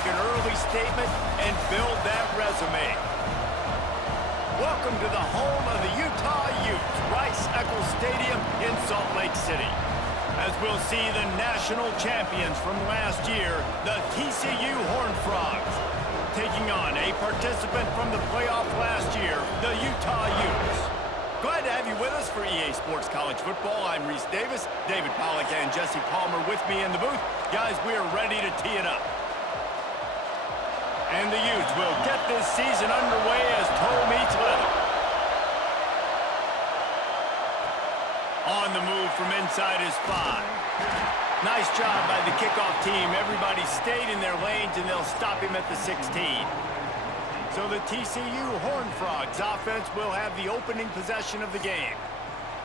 make an early statement and build that resume. Welcome to the home of the Utah Utes, Rice-Eccles Stadium in Salt Lake City. As we'll see the national champions from last year, the TCU Horned Frogs, taking on a participant from the playoff last year, the Utah Utes. Glad to have you with us for EA Sports College Football. I'm Reese Davis, David Pollack and Jesse Palmer with me in the booth. Guys, we are ready to tee it up. And the Utes will get this season underway as toe meets leather. On the move from inside is 5. Nice job by the kickoff team. Everybody stayed in their lanes, and they'll stop him at the 16. So the TCU Horned Frogs offense will have the opening possession of the game.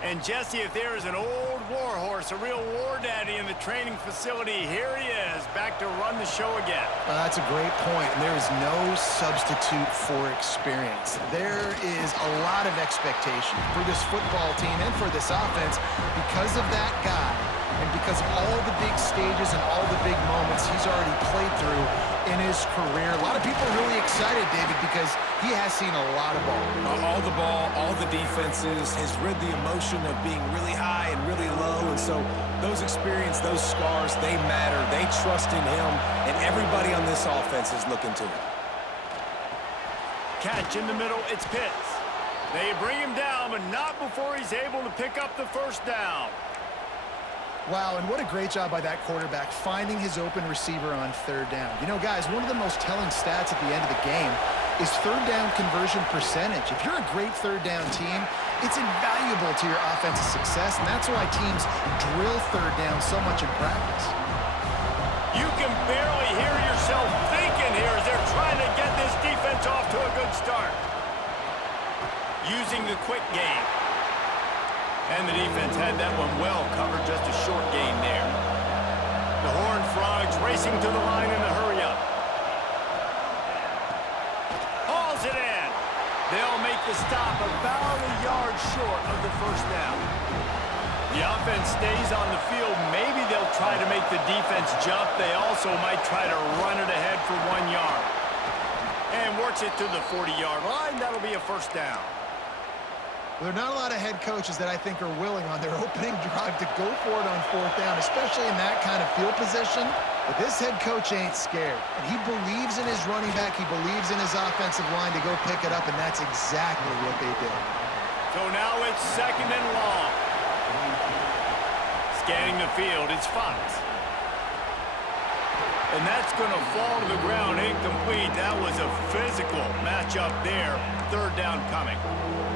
And Jesse, if there is an old war horse, a real war daddy in the training facility, here he is, back to run the show again. That's a great point, and there is no substitute for experience. There is a lot of expectation for this football team and for this offense because of that guy and because of all the big stages and all the big moments he's already played through in his career. A lot of people are really excited, David, because he has seen a lot of ball. All the ball, all the defenses, has rid the emotion of being really high and really low. And so those experience, those scars, they matter. They trust in him, and everybody on this offense is looking to him. Catch in the middle, it's Pitts. They bring him down, but not before he's able to pick up the first down. Wow, and what a great job by that quarterback finding his open receiver on third down. You know, guys, one of the most telling stats at the end of the game is third down conversion percentage. If you're a great third down team, it's invaluable to your offensive success, and that's why teams drill third down so much in practice. You can barely hear yourself thinking here as they're trying to get this defense off to a good start. Using the quick game. And the defense had that one well covered, just a short gain there. The Horned Frogs racing to the line in a hurry-up. Hauls it in. They'll make the stop about a yard short of the first down. The offense stays on the field. Maybe they'll try to make the defense jump. They also might try to run it ahead for 1 yard. And works it to the 40-yard line. That'll be a first down. There are not a lot of head coaches that I think are willing on their opening drive to go for it on fourth down, especially in that kind of field position. But this head coach ain't scared. And he believes in his running back. He believes in his offensive line to go pick it up, and that's exactly what they did. So now it's second and long. Scanning the field, it's Fox. And that's going to fall to the ground incomplete. That was a physical matchup there. Third down coming.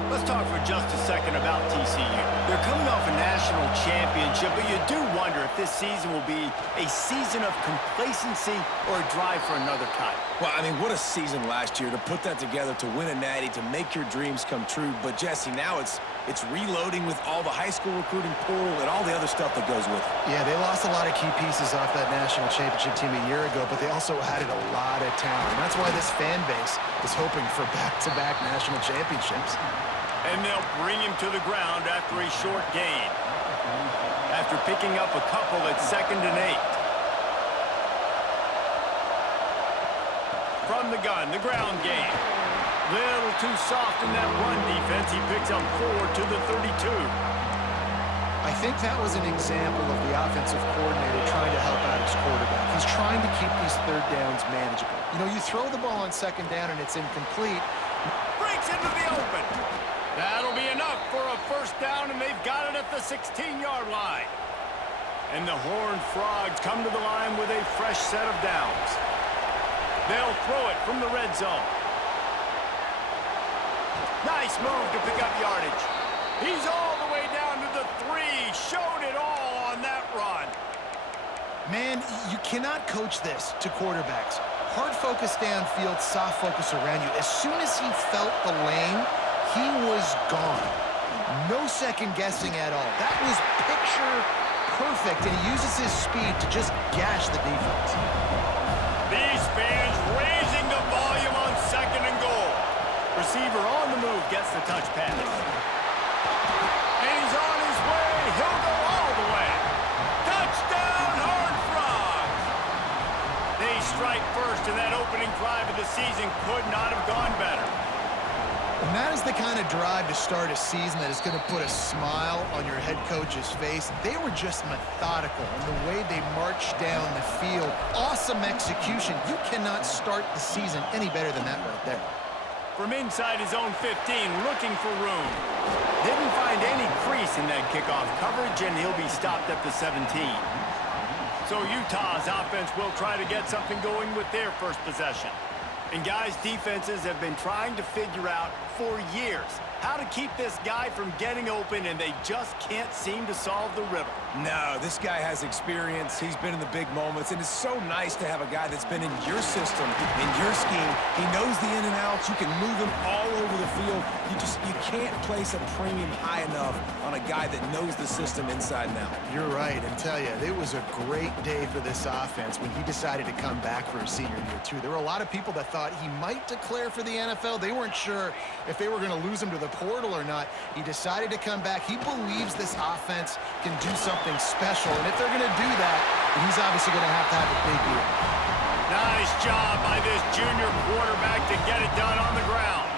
Let's talk for just a second about TCU. They're coming off a national championship, but you do wonder if this season will be a season of complacency or a drive for another title. Well, I mean, what a season last year to put that together, to win a natty, to make your dreams come true. But, Jesse, now it's reloading with all the high school recruiting portal and all the other stuff that goes with it. Yeah, they lost a lot of key pieces off that national championship team a year ago, but they also added a lot of talent. And that's why this fan base is hoping for back-to-back national championships. And they'll bring him to the ground after a short gain. After picking up a couple at 2nd and 8. From the gun, the ground game. Little too soft in that run defense. He picks up 4 to the 32. I think that was an example of the offensive coordinator trying to help out his quarterback. He's trying to keep these third downs manageable. You know, you throw the ball on second down and it's incomplete. Breaks into the open. That'll be enough for a first down, and they've got it at the 16-yard line. And the Horned Frogs come to the line with a fresh set of downs. They'll throw it from the red zone. Nice move to pick up yardage. He's all the way down to the 3. Showed it all on that run. Man, you cannot coach this to quarterbacks. Hard focus downfield, soft focus around you. As soon as he felt the lane, he was gone. No second guessing at all. That was picture perfect, and he uses his speed to just gash the defense. These fans raising the volume on 2nd and goal. Receiver on the move gets the touch pass. And he's on his way. He'll go all the way. Touchdown, Horned Frogs. They strike first, and that opening drive of the season could not have gone better. And that is the kind of drive to start a season that is going to put a smile on your head coach's face. They were just methodical in the way they marched down the field. Awesome execution. You cannot start the season any better than that right there. From inside his own 15, looking for room. Didn't find any crease in that kickoff coverage, and he'll be stopped at the 17. So Utah's offense will try to get something going with their first possession. And guys, defenses have been trying to figure out for years how to keep this guy from getting open, and they just can't seem to solve the riddle. No, this guy has experience. He's been in the big moments, and it's so nice to have a guy that's been in your system, in your scheme. He knows the in and outs. You can move him all over the field. You can't place a premium high enough on a guy that knows the system inside and out. You're right, and tell you, it was a great day for this offense when he decided to come back for his senior year, too. There were a lot of people that thought he might declare for the NFL. They weren't sure if they were going to lose him to the portal or not. He decided to come back. He believes this offense can do something special, and if they're going to do that, he's obviously going to have a big year. Nice job by this junior quarterback to get it done on the ground.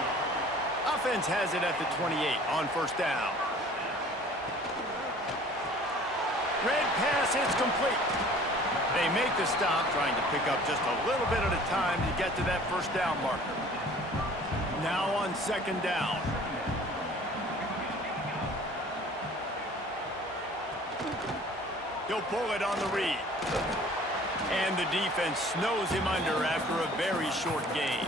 Offense has it at the 28 on first down. Red pass, it's complete. They make the stop, trying to pick up just a little bit at a time to get to that first down marker. Now on second down. He'll pull it on the read. And the defense snows him under after a very short gain.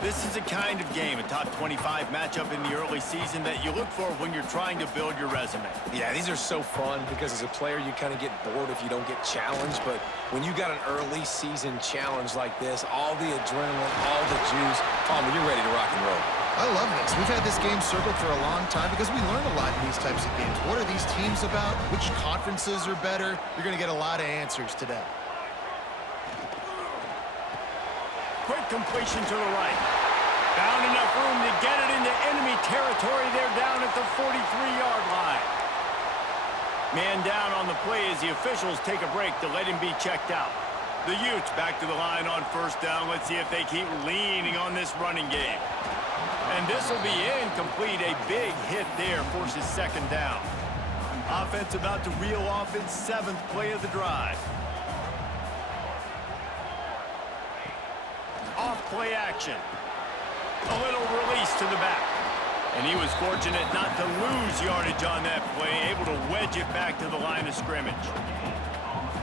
This is a kind of game, a top 25 matchup in the early season that you look for when you're trying to build your resume. Yeah, these are so fun because as a player, you kind of get bored if you don't get challenged. But when you got an early season challenge like this, all the adrenaline, all the juice, Palmer, you're ready to rock and roll. I love this. We've had this game circled for a long time because we learn a lot in these types of games. What are these teams about? Which conferences are better? You're going to get a lot of answers today. Quick completion to the right. Found enough room to get it into enemy territory. They're down at the 43-yard line. Man down on the play as the officials take a break to let him be checked out. The Utes back to the line on first down. Let's see if they keep leaning on this running game. And this will be incomplete. A big hit there forces second down. Offense about to reel off its 7th play of the drive. Off play action. A little release to the back. And he was fortunate not to lose yardage on that play, able to wedge it back to the line of scrimmage.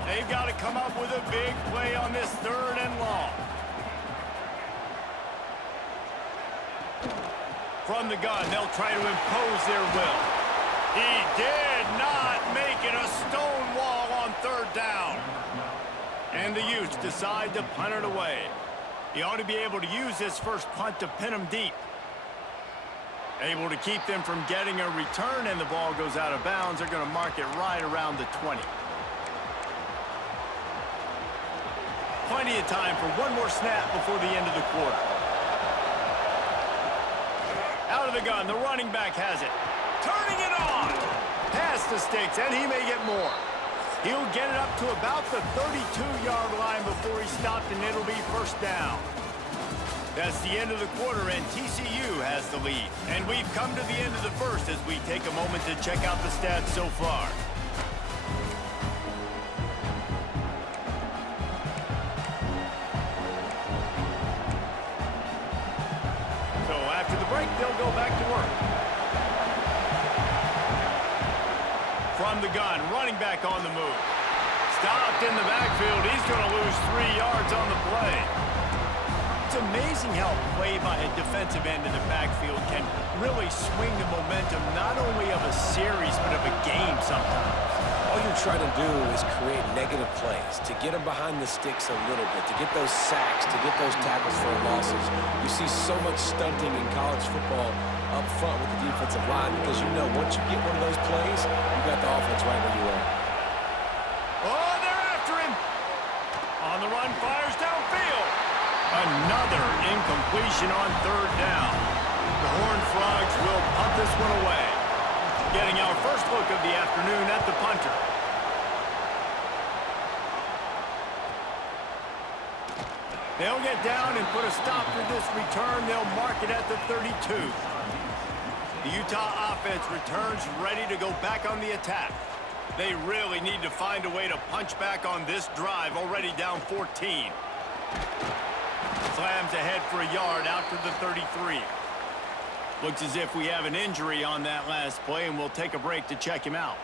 They've got to come up with a big play on this 3rd and long. From the gun, they'll try to impose their will. He did not make it a stone wall on 3rd down. And the Utes decide to punt it away. He ought to be able to use this first punt to pin them deep. Able to keep them from getting a return, and the ball goes out of bounds. They're going to mark it right around the 20. Plenty of time for one more snap before the end of the quarter. Out of the gun, the running back has it. Turning it on! Past the sticks, and he may get more. He'll get it up to about the 32-yard line before he's stopped, and it'll be first down. That's the end of the quarter, and TCU has the lead. And we've come to the end of the first as we take a moment to check out the stats so far. So after the break, they'll go back to work. From the gun, running back on the move. Stopped in the backfield. He's going to lose 3 yards on the play. It's amazing how play by a defensive end in the backfield can really swing the momentum not only of a series but of a game sometimes. All you're trying to do is create negative plays, to get them behind the sticks a little bit, to get those sacks, to get those tackles for losses. You see so much stunting in college football up front with the defensive line because you know once you get one of those plays, you got the offense right where you are. Oh, they're after him. On the run, fires downfield. Another incompletion on 3rd down. The Horned Frogs will punt this one away. Getting our first look of the afternoon at the punter. They'll get down and put a stop to this return. They'll mark it at the 32. The Utah offense returns ready to go back on the attack. They really need to find a way to punch back on this drive, already down 14. Slams ahead for a yard out to the 33. Looks as if we have an injury on that last play, and we'll take a break to check him out.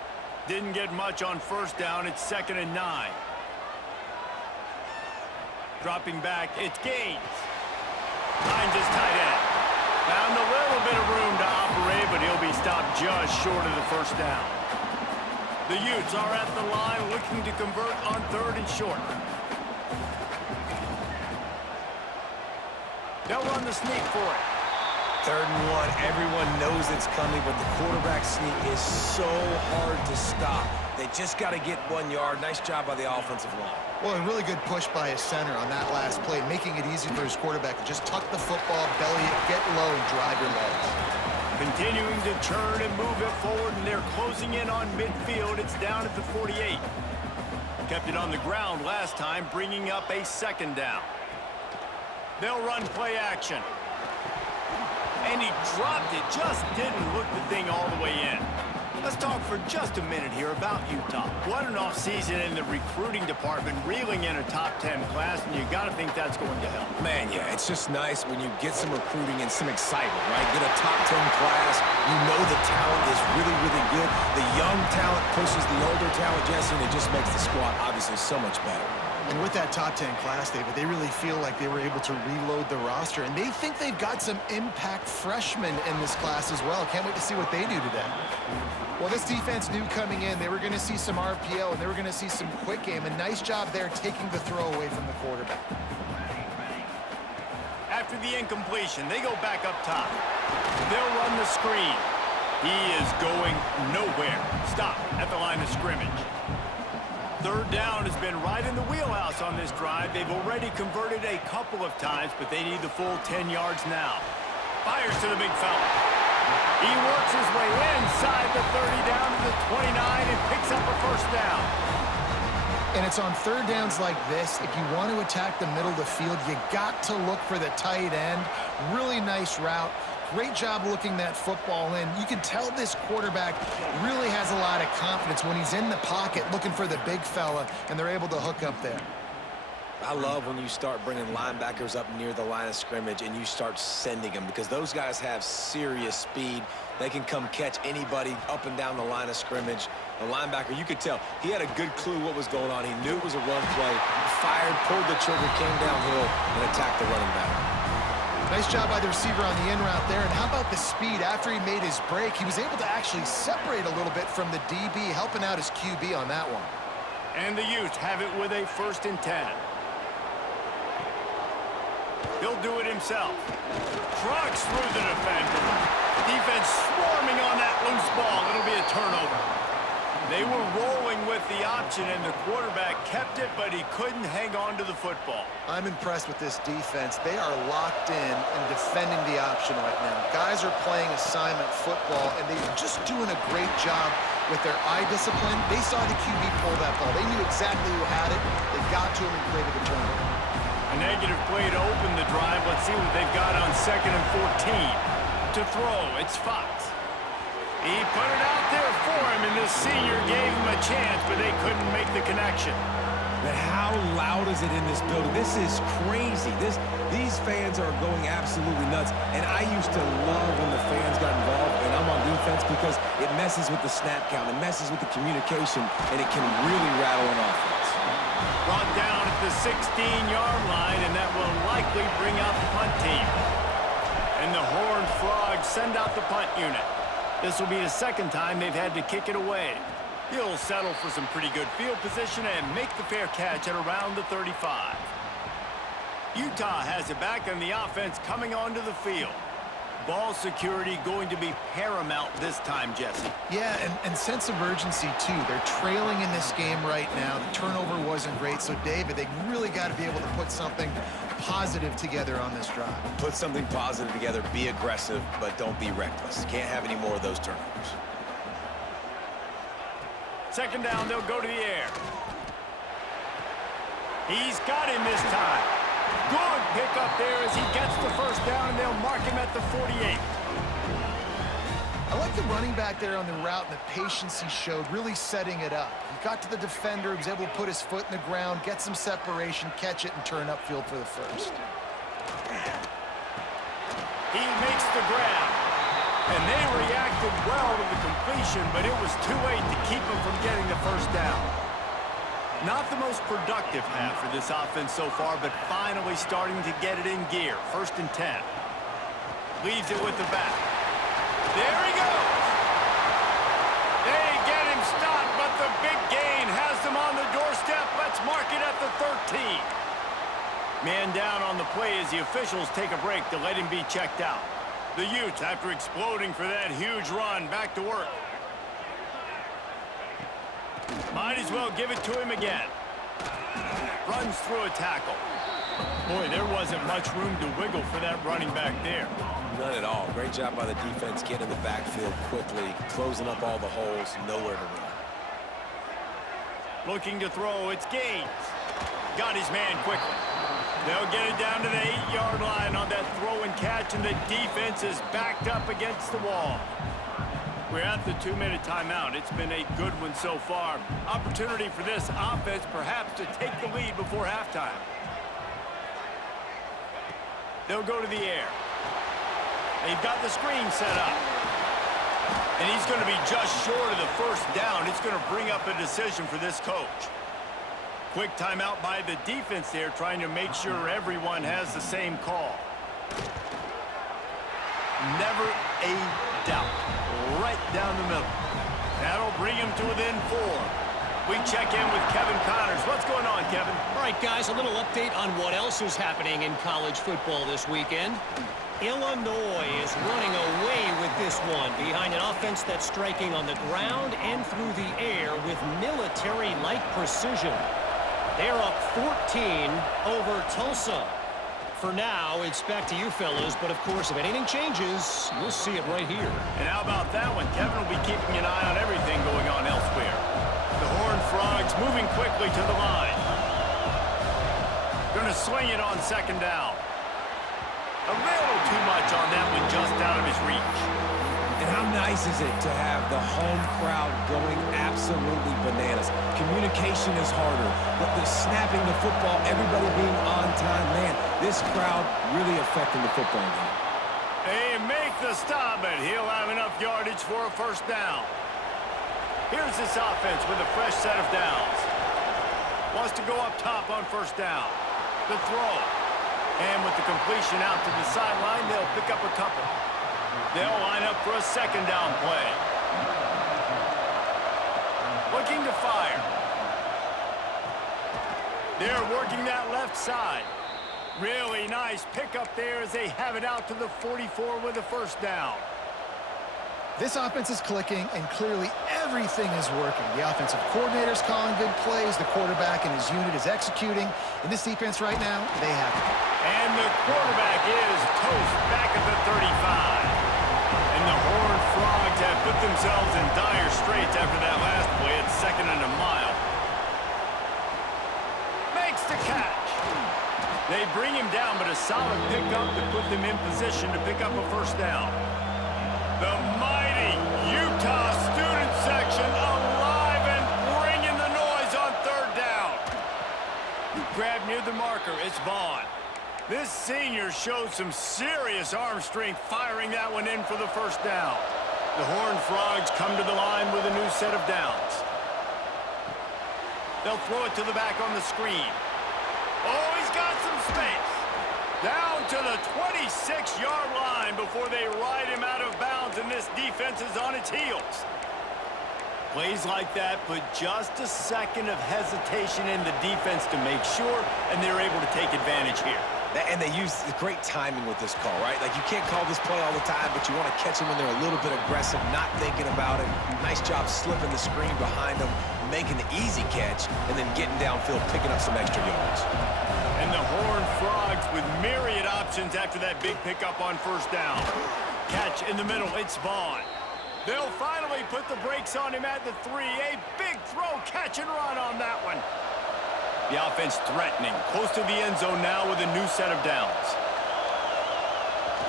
Didn't get much on first down. It's 2nd and 9. Dropping back, it's Gaines. Finds his tight end. Found a little bit of room to operate, but he'll be stopped just short of the first down. The Utes are at the line looking to convert on 3rd and short. They'll run the sneak for it. 3rd and 1. Everyone knows it's coming, but the quarterback sneak is so hard to stop. They just got to get 1 yard. Nice job by the offensive line. Well, a really good push by his center on that last play, making it easy for his quarterback to just tuck the football, belly it, get low, and drive your legs. Continuing to turn and move it forward, and they're closing in on midfield. It's down at the 48. Kept it on the ground last time, bringing up a 2nd down. They'll run play action. And he dropped it, just didn't look the thing all the way in. Let's talk for just a minute here about Utah. What an offseason in the recruiting department, reeling in a top 10 class, and you got to think that's going to help. Man, yeah, it's just nice when you get some recruiting and some excitement, right? Get a top 10 class. You know the talent is really, really good. The young talent pushes the older talent, Jesse, and it just makes the squad obviously so much better. And with that top 10 class, David, they really feel like they were able to reload the roster. And they think they've got some impact freshmen in this class as well. Can't wait to see what they do today. Well, this defense knew coming in they were going to see some RPO and they were going to see some quick game. A nice job there taking the throw away from the quarterback. After the incompletion, they go back up top. They'll run the screen. He is going nowhere. Stop at the line of scrimmage. 3rd down has been right in the wheelhouse on this drive. They've already converted a couple of times, but they need the full 10 yards now. Fires to the big fella. He works his way inside the 30 down to the 29 and picks up a 1st down. And it's on 3rd downs like this. If you want to attack the middle of the field, you got to look for the tight end. Really nice route. Great job looking that football in. You can tell this quarterback really has a lot of confidence when he's in the pocket looking for the big fella, and they're able to hook up there. I love when you start bringing linebackers up near the line of scrimmage and you start sending them, because those guys have serious speed. They can come catch anybody up and down the line of scrimmage. The linebacker, you could tell, he had a good clue what was going on. He knew it was a run play, fired, pulled the trigger, came downhill, and attacked the running back. Nice job by the receiver on the in route there. And how about the speed? After he made his break, he was able to actually separate a little bit from the DB, helping out his QB on that one. And the Utes have it with a 1st and 10. He'll do it himself. Trucks through the defender. Defense swarming on that loose ball. It'll be a turnover. They were rolling with the option, and the quarterback kept it, but he couldn't hang on to the football. I'm impressed with this defense. They are locked in and defending the option right now. Guys are playing assignment football, and they're just doing a great job with their eye discipline. They saw the QB pull that ball. They knew exactly who had it. They got to him and created the turnover. A negative play to open the drive. Let's see what they've got on 2nd and 14. To throw, it's Fox. He put it out there for him, and the senior gave him a chance, but they couldn't make the connection. But how loud is it in this building? This is crazy. These fans are going absolutely nuts. And I used to love when the fans got involved, and I'm on defense, because it messes with the snap count, it messes with the communication, and it can really rattle an offense. Brought down at the 16-yard line, and that will likely bring out the punt team. And the Horned Frogs send out the punt unit. This will be the 2nd time they've had to kick it away. He'll settle for some pretty good field position and make the fair catch at around the 35. Utah has it back on the offense coming onto the field. Ball security going to be paramount this time, Jesse. Yeah, and sense of urgency, too. They're trailing in this game right now. The turnover wasn't great. So, David, they really got to be able to put something positive together on this drive. Put something positive together. Be aggressive, but don't be reckless. Can't have any more of those turnovers. 2nd down, they'll go to the air. He's got him this time. Good pickup there as he gets the first down, and they'll mark him at the 48. I like the running back there on the route and the patience he showed, really setting it up. He got to the defender, he was able to put his foot in the ground, get some separation, catch it, and turn upfield for the first. He makes the grab, and they reacted well to the completion, but it was too late to keep him from getting the first down. Not the most productive half for this offense so far, but finally starting to get it in gear. 1st and 10. Leaves it with the back. There he goes. They get him stopped, but the big gain has them on the doorstep. Let's mark it at the 13. Man down on the play as the officials take a break to let him be checked out. The Utes, after exploding for that huge run, back to work. Might as well give it to him again. Runs through a tackle. Boy, there wasn't much room to wiggle for that running back there. None at all. Great job by the defense getting in the backfield quickly, closing up all the holes, nowhere to run. Looking to throw, it's Gaines. Got his man quickly. They'll get it down to the 8-yard line on that throw and catch, and the defense is backed up against the wall. We're at the 2-minute timeout. It's been a good one so far. Opportunity for this offense perhaps to take the lead before halftime. They'll go to the air. They've got the screen set up. And he's going to be just short of the first down. It's going to bring up a decision for this coach. Quick timeout by the defense there, trying to make sure everyone has the same call. Never a doubt. Right down the middle. That'll bring him to within 4. We check in with Kevin Connors. What's going on, Kevin? All right, guys, a little update on what else is happening in college football this weekend. Illinois is running away with this one behind an offense that's striking on the ground and through the air with military-like precision. They're up 14 over Tulsa. For now, it's back to you fellas, but of course, if anything changes, you'll see it right here. And how about that one? Kevin will be keeping an eye on everything going on elsewhere. The Horned Frogs moving quickly to the line. Going to swing it on 2nd down. A little too much on that one, just out of his reach. And how nice is it to have the home crowd going absolutely bananas? Communication is harder, but the snapping the football, everybody being on time, man, this crowd really affecting the football game. They make the stop, but he'll have enough yardage for a first down. Here's this offense with a fresh set of downs. Wants to go up top on first down. The throw. And with the completion out to the sideline, they'll pick up a couple. They'll line up for a 2nd down play. Looking to fire. They're working that left side. Really nice pickup there as they have it out to the 44 with a first down. This offense is clicking, and clearly everything is working. The offensive coordinator's calling good plays. The quarterback and his unit is executing. In this defense right now, they have it. And the quarterback is toast back at the 35. And the Horned Frogs have put themselves in dire straits after that last play at 2nd and a mile. Makes the catch. They bring him down, but a solid pickup to put them in position to pick up a first down. The mighty Utah student section alive and bringing the noise on 3rd down. Grab near the marker, it's Vaughn. This senior showed some serious arm strength firing that one in for the first down. The Horned Frogs come to the line with a new set of downs. They'll throw it to the back on the screen. Oh, he's got some space. Down to the 26-yard line before they ride him out of bounds, and this defense is on its heels. Plays like that put just a second of hesitation in the defense to make sure, and they're able to take advantage here. And they use great timing with this call, right? Like, you can't call this play all the time, but you want to catch them when they're a little bit aggressive, not thinking about it. Nice job slipping the screen behind them, making the easy catch, and then getting downfield, picking up some extra yards. And the Horned Frogs with myriad options after that big pickup on first down. Catch in the middle, it's Vaughn. They'll finally put the brakes on him at the 3. A big throw, catch and run on that one. The offense threatening, close to the end zone now with a new set of downs.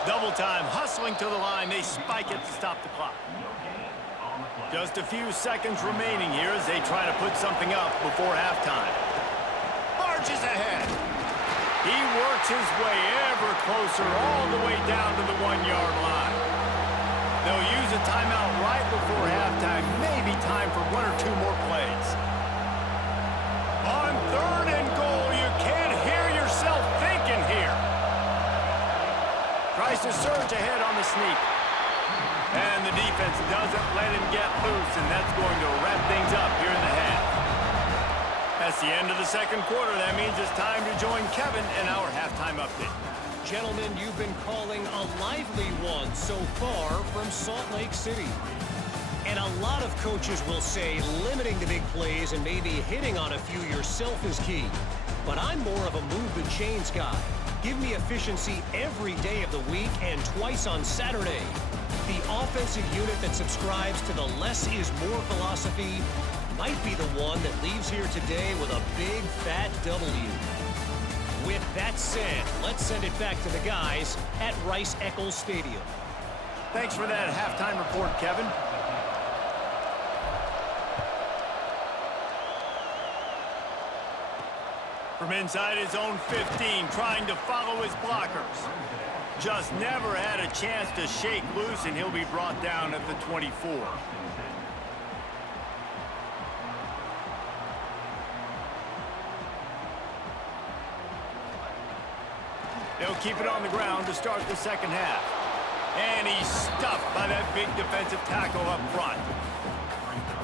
Double time, hustling to the line. They spike it to stop the clock. Just a few seconds remaining here as they try to put something up before halftime. Marches ahead. He works his way ever closer all the way down to the 1-yard line. They'll use a timeout right before halftime. Maybe time for 1 or 2 more plays. On 3rd and goal, you can't hear yourself thinking here. Tries to surge ahead on the sneak. And the defense doesn't let him get loose, and that's going to wrap things up here in the half. That's the end of the second quarter. That means it's time to join Kevin in our halftime update. Gentlemen, you've been calling a lively one so far from Salt Lake City. And a lot of coaches will say limiting the big plays and maybe hitting on a few yourself is key. But I'm more of a move the chains guy. Give me efficiency every day of the week and twice on Saturday. The offensive unit that subscribes to the less is more philosophy might be the one that leaves here today with a big fat W. With that said, let's send it back to the guys at Rice-Eccles Stadium. Thanks for that halftime report, Kevin. From inside his own 15, trying to follow his blockers. Just never had a chance to shake loose, and he'll be brought down at the 24. They'll keep it on the ground to start the second half. And he's stuffed by that big defensive tackle up front.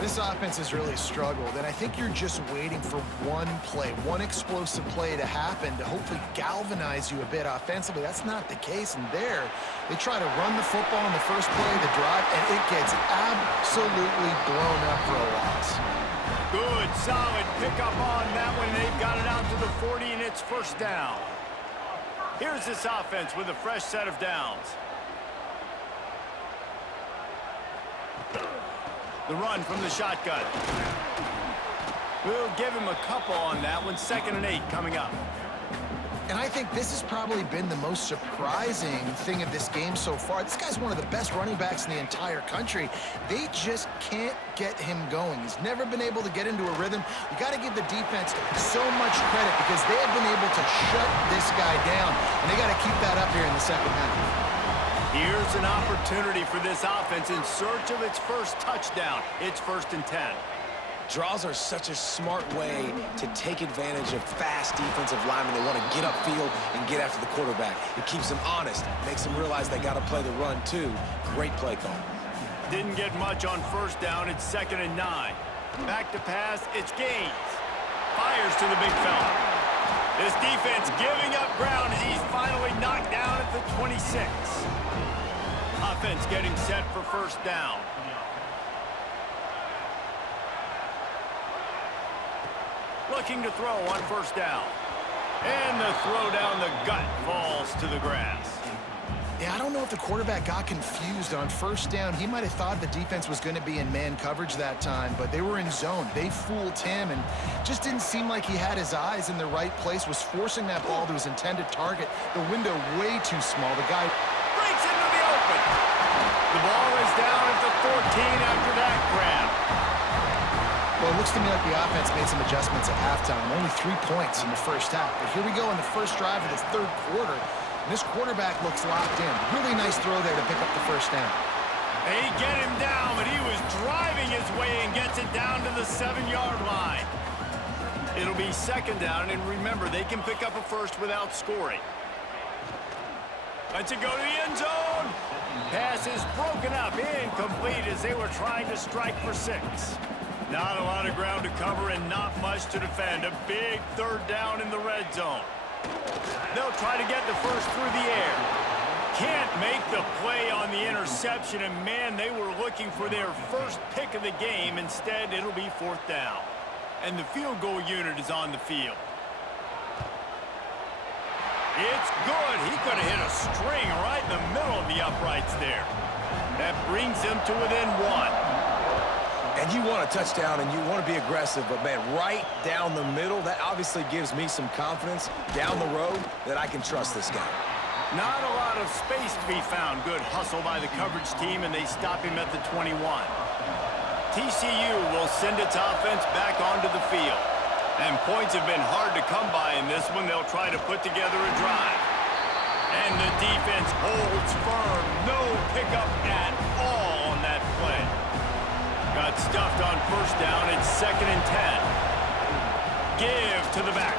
This offense has really struggled, and I think you're just waiting for one play, one explosive play to happen to hopefully galvanize you a bit offensively. That's not the case, and there, they try to run the football in the first play, the drive, and it gets absolutely blown up for a loss. Good, solid pickup on that one. They've got it out to the 40, and it's first down. Here's this offense with a fresh set of downs. The run from the shotgun. We'll give him a couple on that one. 2nd and 8 coming up. And I think this has probably been the most surprising thing of this game so far. This guy's one of the best running backs in the entire country. They just can't get him going. He's never been able to get into a rhythm. You got to give the defense so much credit because they have been able to shut this guy down, and they got to keep that up here in the second half. Here's an opportunity for this offense in search of its first touchdown. It's 1st and 10. Draws are such a smart way to take advantage of fast defensive linemen. They want to get upfield and get after the quarterback. It keeps them honest, makes them realize they got to play the run too. Great play call. Didn't get much on 1st down. It's 2nd and 9. Back to pass. It's Gaines. Fires to the big fella. This defense giving up ground as he's finally knocked down at the 26. Offense getting set for 1st down. Looking to throw on 1st down. And the throw down the gut falls to the grass. Yeah, I don't know if the quarterback got confused on 1st down. He might have thought the defense was going to be in man coverage that time, but they were in zone. They fooled him and just didn't seem like he had his eyes in the right place, was forcing that ball to his intended target. The window way too small. The guy breaks into the open. The ball is down at the 14 after that grab. Well, it looks to me like the offense made some adjustments at halftime. Only 3 points in the first half. But here we go in the first drive of this 3rd quarter. And this quarterback looks locked in. Really nice throw there to pick up the 1st down. They get him down, but he was driving his way and gets it down to the 7-yard line. It'll be 2nd down, and remember, they can pick up a first without scoring. Let's it go to the end zone. Pass is broken up, incomplete as they were trying to strike for 6. Not a lot of ground to cover and not much to defend. A big 3rd down in the red zone. They'll try to get the first through the air. Can't make the play on the interception, and man, they were looking for their first pick of the game. Instead, it'll be 4th down. And the field goal unit is on the field. It's good. He could have hit a string right in the middle of the uprights there. That brings him to within 1. And you want a touchdown, and you want to be aggressive, but, man, right down the middle, that obviously gives me some confidence down the road that I can trust this guy. Not a lot of space to be found. Good hustle by the coverage team, and they stop him at the 21. TCU will send its offense back onto the field. And points have been hard to come by in this one. They'll try to put together a drive. And the defense holds firm. No pickup at all on that play. Got stuffed on first down. It's 2nd and 10. Give to the back.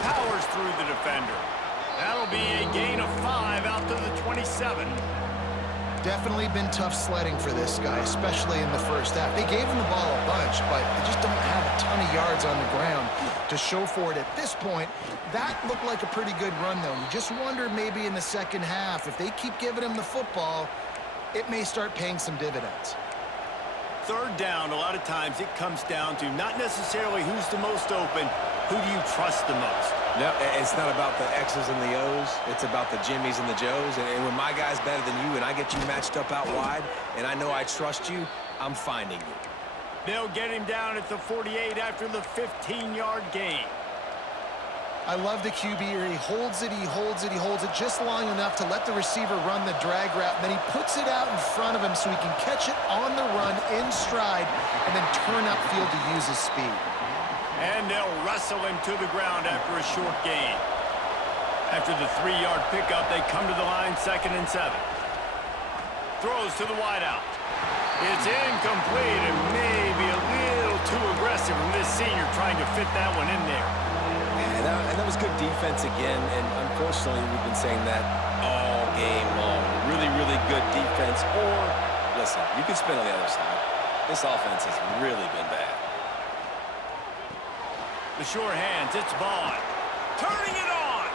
Powers through the defender. That'll be a gain of 5 out to the 27. Definitely been tough sledding for this guy, especially in the first half. They gave him the ball a bunch, but they just don't have a ton of yards on the ground to show for it at this point. That looked like a pretty good run, though. You just wonder maybe in the second half, if they keep giving him the football, it may start paying some dividends. Third down, a lot of times it comes down to not necessarily who's the most open, who do you trust the most? No, it's not about the X's and the O's. It's about the Jimmies and the Joes. And when my guy's better than you and I get you matched up out wide and I know I trust you, I'm finding you. They'll get him down at the 48 after the 15-yard gain. I love the QB here. He holds it, he holds it, he holds it just long enough to let the receiver run the drag route. And then he puts it out in front of him so he can catch it on the run in stride and then turn upfield to use his speed. And they'll wrestle him to the ground after a short gain. After the 3-yard pickup, they come to the line 2nd and 7. Throws to the wideout. It's incomplete and maybe a little too aggressive from this senior trying to fit that one in there. And that was good defense again, and unfortunately we've been saying that all game long. Really, really good defense. Or, listen, you can spin on the other side. This offense has really been bad. The sure hands, it's Vaughn. Turning it on!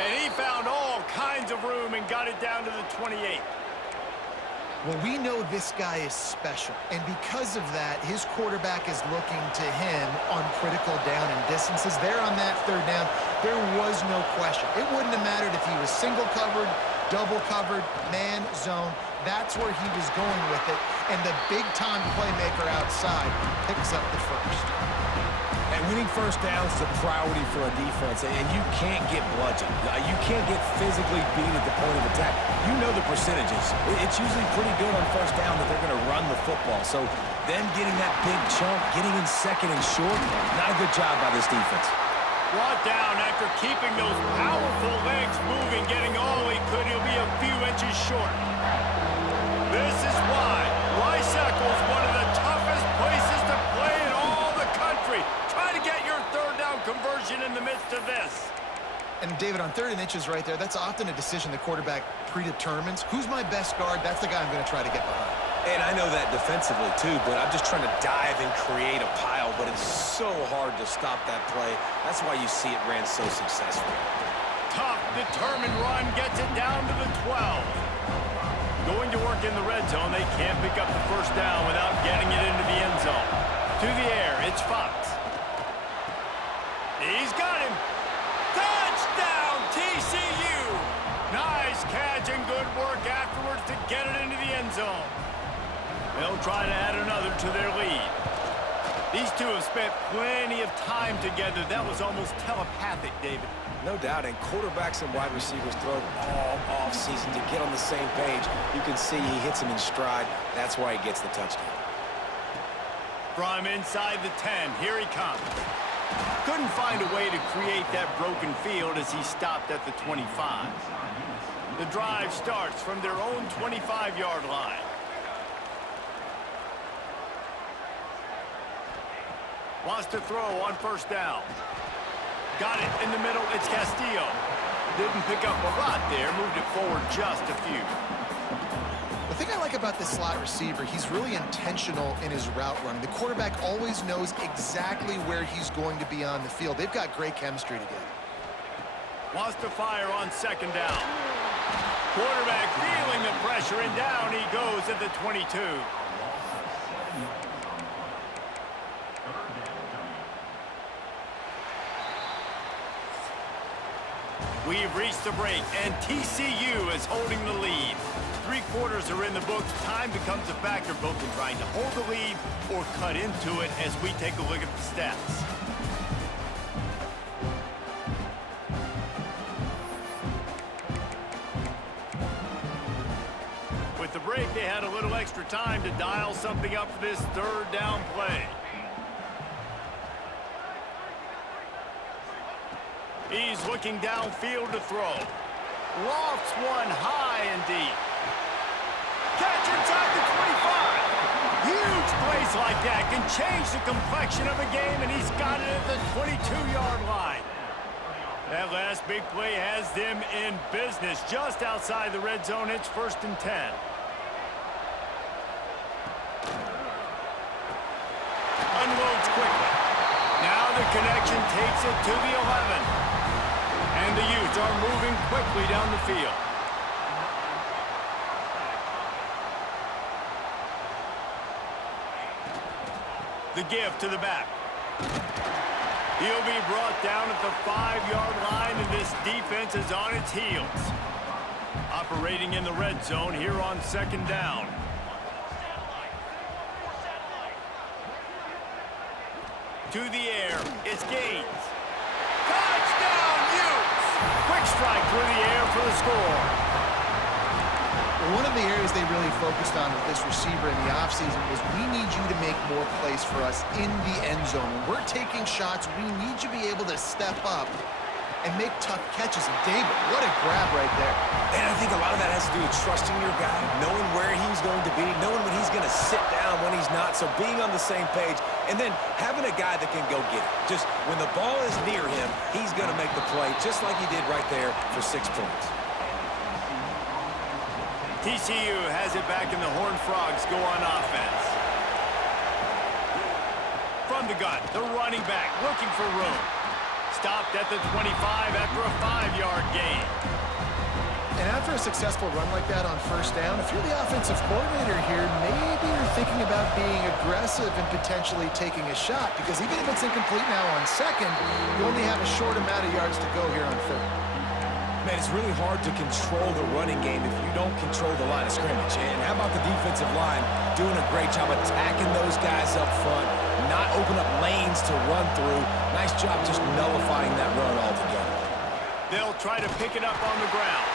And he found all kinds of room and got it down to the 28. Well, we know this guy is special, and because of that, his quarterback is looking to him on critical down and distances. There on that third down, there was no question. It wouldn't have mattered if he was single covered, double covered, man, zone. That's where he was going with it, and the big-time playmaker outside picks up the first. And winning first downs is a priority for a defense, and you can't get bludgeoned. You can't get physically beat at the point of attack. You know the percentages. It's usually pretty good on first down that they're going to run the football. So them getting that big chunk, getting in 2nd and short, not a good job by this defense. Brought down after keeping those powerful legs moving, getting all he could. He'll be a few inches short. This is why Rice Eccles, one of the toughest places to play in all the country. Try to get your third down conversion in the midst of this. And, David, on 3rd and inches right there, that's often a decision the quarterback predetermines. Who's my best guard? That's the guy I'm going to try to get behind. And I know that defensively, too, but I'm just trying to dive and create a pile, but it's so hard to stop that play. That's why you see it ran so successfully. Tough, determined run gets it down to the 12. Going to work in the red zone, they can't pick up the first down without getting it into the end zone. To the air, it's Fox. He's got him. Touchdown, TCU. Nice catch and good work afterwards to get it into the end zone. They'll try to add another to their lead. These two have spent plenty of time together. That was almost telepathic, David. No doubt, and quarterbacks and wide receivers throw all offseason to get on the same page. You can see he hits him in stride. That's why he gets the touchdown. From inside the 10, here he comes. Couldn't find a way to create that broken field as he stopped at the 25. The drive starts from their own 25-yard line. Wants to throw on first down. Got it in the middle. It's Castillo. Didn't pick up a lot there. Moved it forward just a few. The thing I like about this slot receiver, he's really intentional in his route running. The quarterback always knows exactly where he's going to be on the field. They've got great chemistry together. Wants to fire on second down. Quarterback feeling the pressure, and down he goes at the 22. We've reached the break, and TCU is holding the lead. 3 quarters are in the books, time becomes a factor both in trying to hold the lead or cut into it as we take a look at the stats. With the break, they had a little extra time to dial something up for this 3rd down play. He's looking downfield to throw. Lofts one high and deep. Catch inside the 25. Huge plays like that can change the complexion of a game, and he's got it at the 22-yard line. That last big play has them in business just outside the red zone. It's 1st and 10. Unloads quickly. Now the connection takes it to the 11. And the Utes are moving quickly down the field. The give to the back. He'll be brought down at the 5-yard line, and this defense is on its heels. Operating in the red zone here on 2nd down. To the air, it's Gaines. Touchdown, Utes! Quick strike through the air for the score. One of the areas they really focused on with this receiver in the offseason was we need you to make more plays for us in the end zone. When we're taking shots, we need you to be able to step up and make tough catches. And David, what a grab right there. And I think a lot of that has to do with trusting your guy, knowing where he's going to be, knowing when he's going to sit down, when he's not, so being on the same page, and then having a guy that can go get it. Just when the ball is near him, he's going to make the play, just like he did right there for 6 points. TCU has it back, and the Horned Frogs go on offense. From the gun, the running back looking for room. Stopped at the 25 after a 5-yard gain. And after a successful run like that on 1st down, if you're the offensive coordinator here, maybe you're thinking about being aggressive and potentially taking a shot, because even if it's incomplete now on 2nd, you only have a short amount of yards to go here on 3rd. Man, it's really hard to control the running game if you don't control the line of scrimmage. And how about the defensive line doing a great job attacking those guys up front, not open up lanes to run through. Nice job just nullifying that run altogether. They'll try to pick it up on the ground.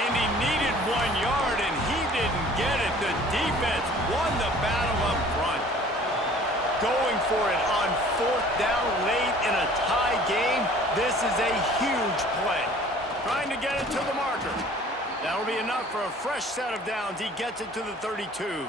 And he needed 1 yard, and he didn't get it. The defense won the battle up front. Going for it on 4th down late in a tie game. This is a huge play. Trying to get it to the marker. That'll be enough for a fresh set of downs. He gets it to the 32.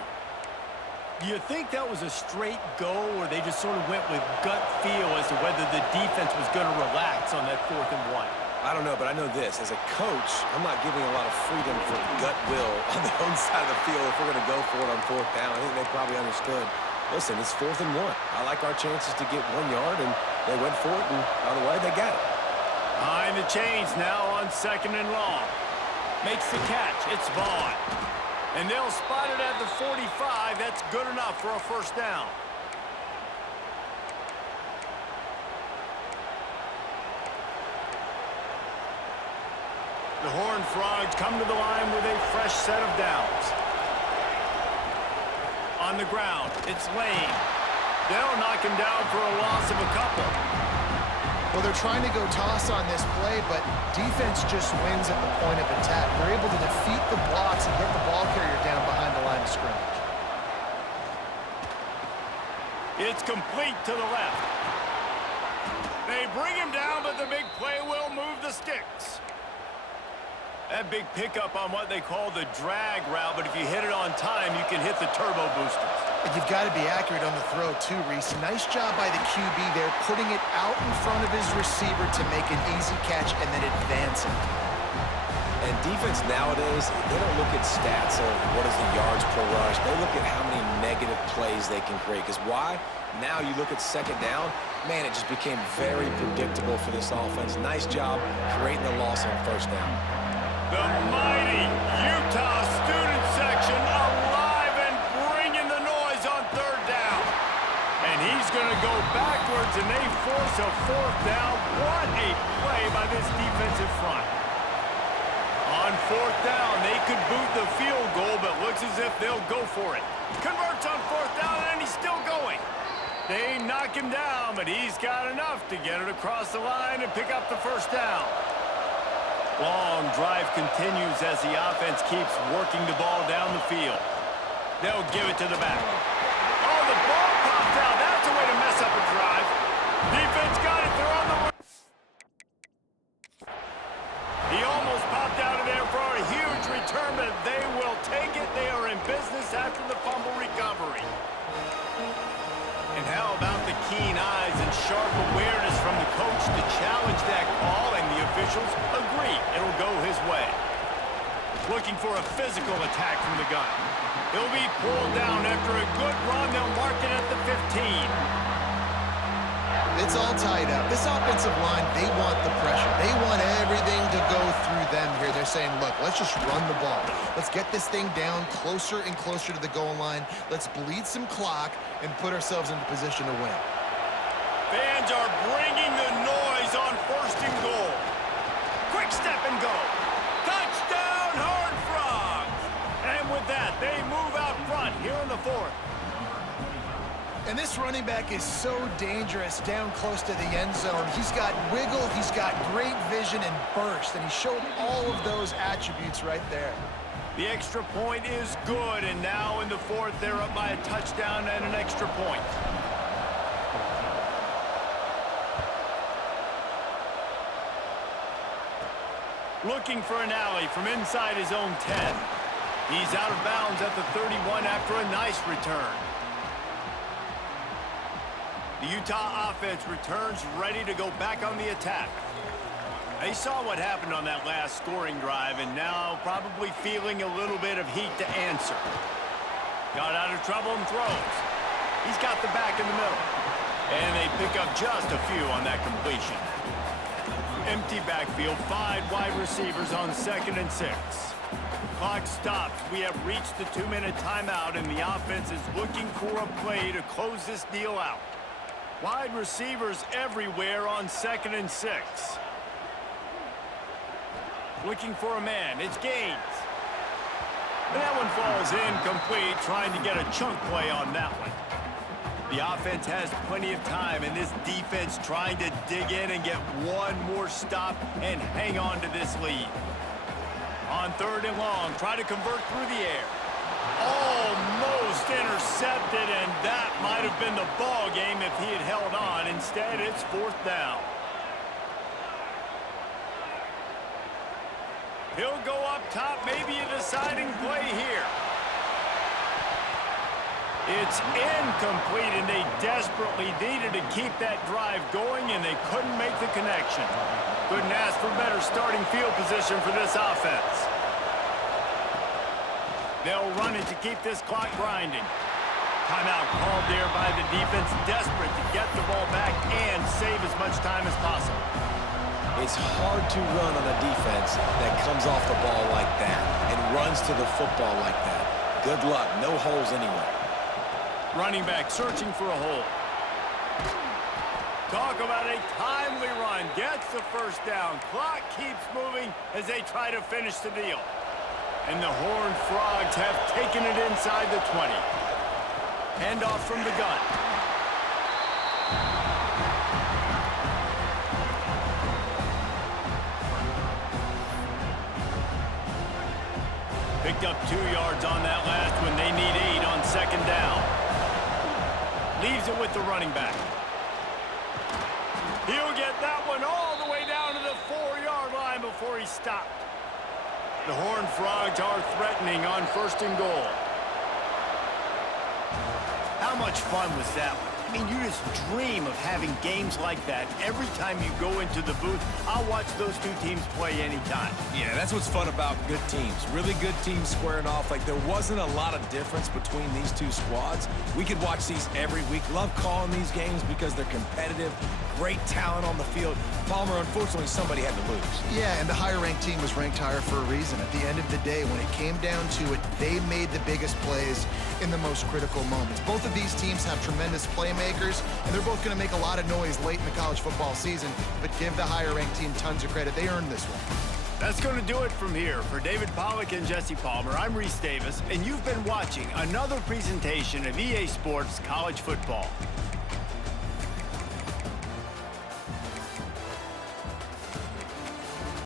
Do you think that was a straight go, or they just sort of went with gut feel as to whether the defense was going to relax on that 4th and 1? I don't know, but I know this. As a coach, I'm not giving a lot of freedom for gut will on the own side of the field if we're going to go for it on 4th down. I think they probably understood. Listen, it's 4th and 1. I like our chances to get 1 yard, and they went for it, and by the way, they got it. Behind the chains now on 2nd and long. Makes the catch. It's Vaughn. And they'll spot it at the 45. That's good enough for a 1st down. The Horned Frogs come to the line with a fresh set of downs. On the ground, it's Lane. They'll knock him down for a loss of a couple. Well, they're trying to go toss on this play, but defense just wins at the point of attack. They're able to defeat the blocks and get the ball carrier down behind the line of scrimmage. It's complete to the left. They bring him down, but the big play will move the sticks. That big pickup on what they call the drag route, but if you hit it on time, you can hit the turbo boosters. And you've got to be accurate on the throw, too, Reese. Nice job by the QB there, putting it out in front of his receiver to make an easy catch and then advancing. And defense nowadays, they don't look at stats of what is the yards per rush. They look at how many negative plays they can create. Because why? Now you look at 2nd down, man, it just became very predictable for this offense. Nice job creating the loss on 1st down. The mighty Utah student section alive and bringing the noise on 3rd down. And he's going to go backwards, and they force a 4th down. What a play by this defensive front. On fourth down. They could boot the field goal, but looks as if they'll go for it. Converts on fourth down, and he's still going. They knock him down, but he's got enough to get it across the line and pick up the first down. Long drive continues as the offense keeps working the ball down the field. They'll give it to the back. Oh, the ball popped out. That's a way to mess up a drive. Defense got it. They're on the run. He almost popped out of there for a huge return, but they will take it. They are in business after the fumble recovery. And how about the keen eyes and sharp awareness from the coach to challenge that call, and the officials agree it'll go his way. Looking for a physical attack from the gun. He'll be pulled down after a good run. They'll mark it at the 15. It's all tied up. This offensive line, they want the pressure. They want everything to go through them here. They're saying, look, let's just run the ball. Let's get this thing down closer and closer to the goal line. Let's bleed some clock and put ourselves into position to win. Fans are bringing the noise on first and goal. Quick step and go. Touchdown, Horned Frogs! And with that, they move out front here in the fourth. And this running back is so dangerous down close to the end zone. He's got wiggle, he's got great vision and burst, and he showed all of those attributes right there. The extra point is good, and now in the fourth, they're up by a touchdown and an extra point. Looking for an alley from inside his own 10. He's out of bounds at the 31 after a nice return. The Utah offense returns ready to go back on the attack. They saw what happened on that last scoring drive, and now probably feeling a little bit of heat to answer. Got out of trouble and throws. He's got the back in the middle. And they pick up just a few on that completion. Empty backfield, 5 wide receivers on 2nd and 6. Clock stops. We have reached the 2-minute timeout, and the offense is looking for a play to close this deal out. Wide receivers everywhere on 2nd and 6. Looking for a man. It's Gaines. And that one falls incomplete, trying to get a chunk play on that one. The offense has plenty of time, and this defense trying to dig in and get one more stop and hang on to this lead. On 3rd and long, try to convert through the air. Almost intercepted, and that might have been the ball game if he had held on. Instead, it's 4th down. He'll go up top, maybe a deciding play here. It's incomplete, and they desperately needed to keep that drive going, and they couldn't make the connection. Couldn't ask for better starting field position for this offense. They'll run it to keep this clock grinding. Timeout called there by the defense, desperate to get the ball back and save as much time as possible. It's hard to run on a defense that comes off the ball like that and runs to the football like that. Good luck. No holes anywhere. Running back searching for a hole. Talk about a timely run. Gets the first down. Clock keeps moving as they try to finish the deal. And the Horned Frogs have taken it inside the 20. Handoff from the gun. Picked up 2 yards on that last one. They need 8 on 2nd down. Leaves it with the running back. He'll get that one all the way down to the 4-yard line before he stopped. The Horned Frogs are threatening on 1st and goal. How much fun was that one? I mean, you just dream of having games like that. Every time you go into the booth, I'll watch those two teams play anytime. Yeah, that's what's fun about good teams. Really good teams squaring off. Like, there wasn't a lot of difference between these two squads. We could watch these every week. Love calling these games because they're competitive. Great talent on the field. Palmer, unfortunately, somebody had to lose. Yeah, and the higher-ranked team was ranked higher for a reason. At the end of the day, when it came down to it, they made the biggest plays in the most critical moments. Both of these teams have tremendous playmakers, and they're both going to make a lot of noise late in the college football season, but give the higher-ranked team tons of credit. They earned this one. That's going to do it from here. For David Pollack and Jesse Palmer, I'm Reese Davis, and you've been watching another presentation of EA Sports College Football.